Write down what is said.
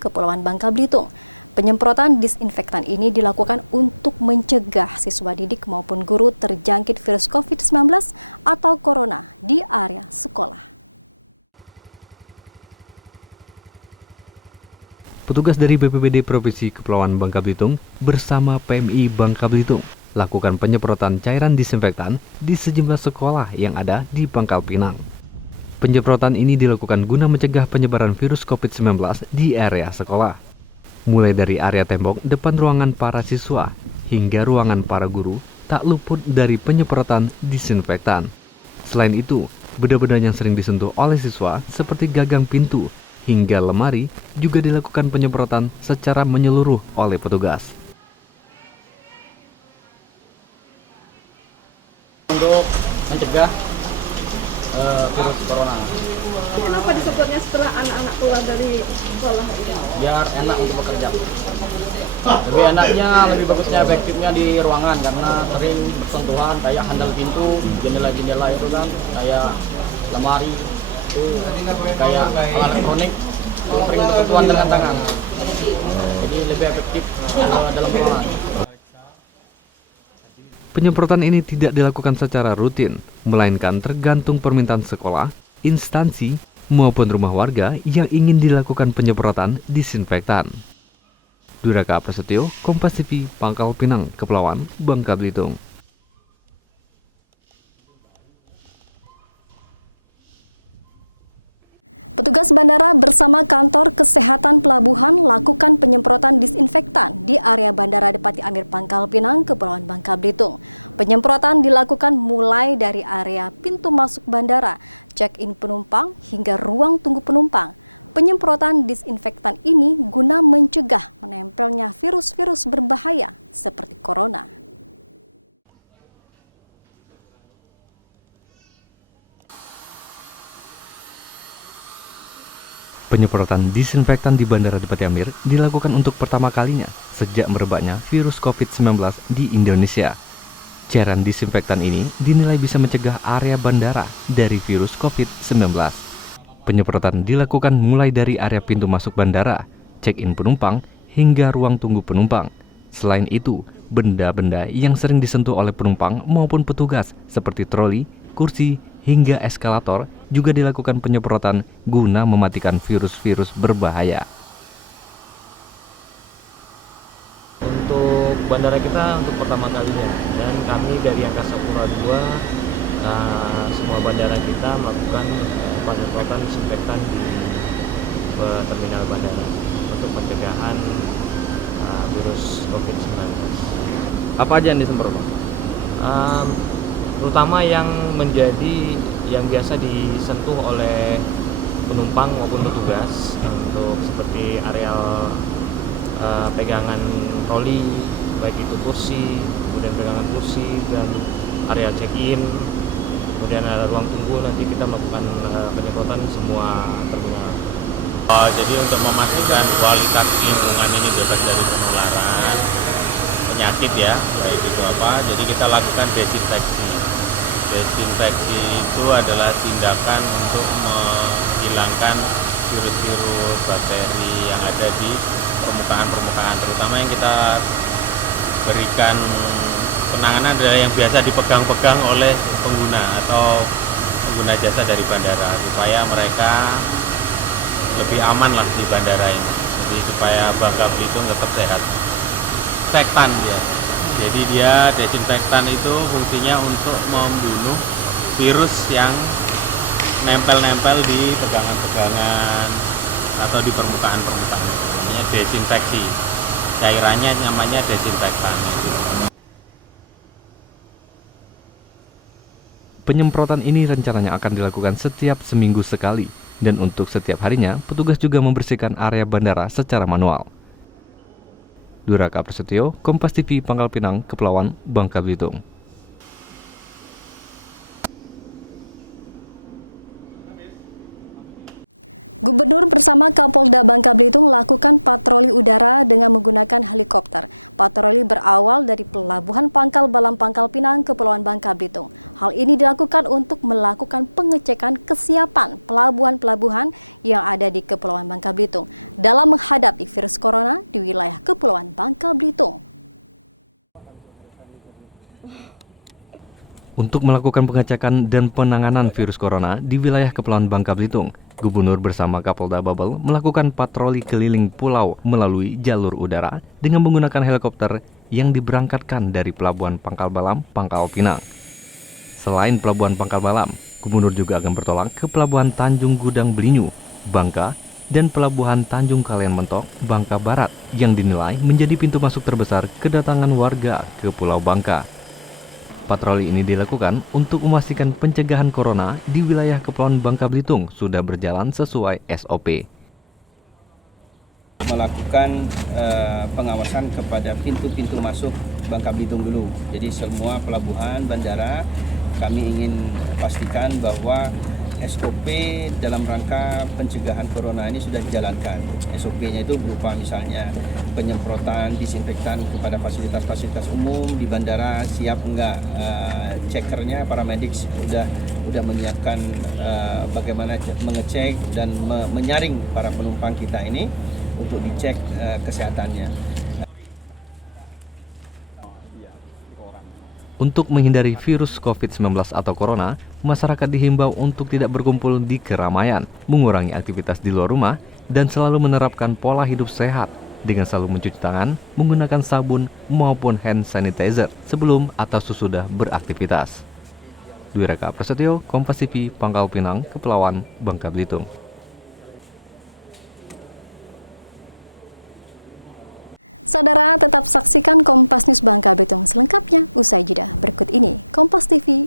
Kepulauan Bangka Belitung. Penyemprotan disinfektan ini dilakukan untuk mencegah sesuatu kategori terkait virus COVID-19 atau corona di area sekolah. Petugas dari BPBD Provinsi Kepulauan Bangka Belitung bersama PMI Bangka Belitung lakukan penyemprotan cairan disinfektan di sejumlah sekolah yang ada di Pangkal Pinang. Penyemprotan ini dilakukan guna mencegah penyebaran virus COVID-19 di area sekolah. Mulai dari area tembok depan ruangan para siswa hingga ruangan para guru tak luput dari penyemprotan disinfektan. Selain itu, benda-benda yang sering disentuh oleh siswa seperti gagang pintu hingga lemari juga dilakukan penyemprotan secara menyeluruh oleh petugas. Untuk mencegah virus corona, Kenapa disebutnya setelah anak-anak keluar dari sekolah ini? biar enak untuk bekerja. Lebih enaknya, lebih bagusnya, efektifnya di ruangan karena sering bersentuhan kayak handle pintu, jendela-jendela itu kan, kayak lemari, itu kayak alat elektronik, itu sering bersentuhan dengan tangan. Jadi lebih efektif dalam ruangan. Penyemprotan ini tidak dilakukan secara rutin, melainkan tergantung permintaan sekolah, instansi, maupun rumah warga yang ingin dilakukan penyemprotan disinfektan. Duraka Prasetyo, Kompas TV, Pangkal Pinang, Kepulauan Bangka Belitung. Petugas bandara bersama kantor kesehatan pelabuhan melakukan penyemprotan disinfektan di area bandara Tempat Pangkal Pinang, Kepulauan Bangka Belitung. Penyemprotan dilakukan mulai dari area pintu masuk bandara, pos penumpang, hingga ruang tunggu penumpang. Penyemprotan disinfektan ini guna mencegah munculnya virus-virus berbahaya seperti corona. Penyemprotan disinfektan di Bandara Depati Amir dilakukan untuk pertama kalinya sejak merebaknya virus COVID-19 di Indonesia. Cairan disinfektan ini dinilai bisa mencegah area bandara dari virus COVID-19. Penyemprotan dilakukan mulai dari area pintu masuk bandara, check-in penumpang, hingga ruang tunggu penumpang. Selain itu, benda-benda yang sering disentuh oleh penumpang maupun petugas seperti troli, kursi, hingga eskalator juga dilakukan penyemprotan guna mematikan virus-virus berbahaya. Untuk bandara kita untuk pertama kalinya, dan kami dari Angkasa Pura II semua bandara kita melakukan penyemprotan disinfektan di terminal bandara untuk pencegahan virus COVID-19. Apa aja yang disemprot, Pak? Terutama yang biasa disentuh oleh penumpang maupun petugas, untuk seperti areal pegangan troli, baik itu kursi, kemudian pegangan kursi, dan area check-in, kemudian ada ruang tunggu. Nanti kita melakukan penyemprotan semua terminal. Jadi untuk memastikan kualitas lingkungan ini bebas dari penularan penyakit ya, baik itu apa, jadi kita lakukan desinfeksi. Desinfeksi itu adalah tindakan untuk menghilangkan virus-virus, bakteri yang ada di permukaan-permukaan, terutama yang kita berikan penanganan adalah yang biasa dipegang-pegang oleh pengguna atau pengguna jasa dari bandara, supaya mereka lebih aman lah di bandara ini. Jadi supaya Bangka Belitung tetap sehat. Desinfektan dia. Jadi dia desinfektan itu fungsinya untuk membunuh virus yang nempel-nempel di pegangan-pegangan atau di permukaan-permukaan. Namanya desinfeksi. Cairannya namanya desinfektan. Penyemprotan ini rencananya akan dilakukan setiap seminggu sekali, dan untuk setiap harinya, petugas juga membersihkan area bandara secara manual. Duraka Prasetyo, Kompas TV, Pangkal Pinang, Kepulauan Bangka Belitung. Gubernur bersama Kapolda Bangka Belitung melakukan patroli udara dengan menggunakan helikopter. Patroli berawal dari pelabuhan Pangkal Pinang, Kepulauan Bangka Belitung. Hal ini dilakukan untuk melakukan pengecekan kesiapan pelabuhan-pelabuhan yang ada di Kepulauan Bangka Belitung dalam menghadapi virus corona di wilayah Kepulauan Bangka Belitung. Untuk melakukan pengecekan dan penanganan virus corona di wilayah Kepulauan Bangka Belitung, Gubernur bersama Kapolda Babel melakukan patroli keliling pulau melalui jalur udara dengan menggunakan helikopter yang diberangkatkan dari Pelabuhan Pangkal Balam, Pangkal Pinang. Selain Pelabuhan Pangkal Balam, Gubernur juga akan bertolak ke Pelabuhan Tanjung Gudang Belinyu, Bangka, dan Pelabuhan Tanjung Kalian Mentok, Bangka Barat yang dinilai menjadi pintu masuk terbesar kedatangan warga ke Pulau Bangka. Patroli ini dilakukan untuk memastikan pencegahan corona di wilayah Kepulauan Bangka Belitung sudah berjalan sesuai SOP. Melakukan pengawasan kepada pintu-pintu masuk Bangka Belitung dulu. Jadi semua pelabuhan, bandara, kami ingin pastikan bahwa SOP dalam rangka pencegahan corona ini sudah dijalankan. SOP-nya itu berupa misalnya penyemprotan disinfektan kepada fasilitas-fasilitas umum di bandara, siap enggak checkernya, paramedik udah menyiapkan bagaimana mengecek dan menyaring para penumpang kita ini untuk dicek kesehatannya. Untuk menghindari virus COVID-19 atau corona, masyarakat dihimbau untuk tidak berkumpul di keramaian, mengurangi aktivitas di luar rumah, dan selalu menerapkan pola hidup sehat dengan selalu mencuci tangan, menggunakan sabun maupun hand sanitizer sebelum atau sesudah beraktivitas. Dwi Raka Prasetyo, Kompas TV, Pangkal Pinang, Kepulauan Bangka Belitung. Saudara tetap saksikan Kompas Bangka Belitung selengkapnya usai berikut ini. Kompas TV,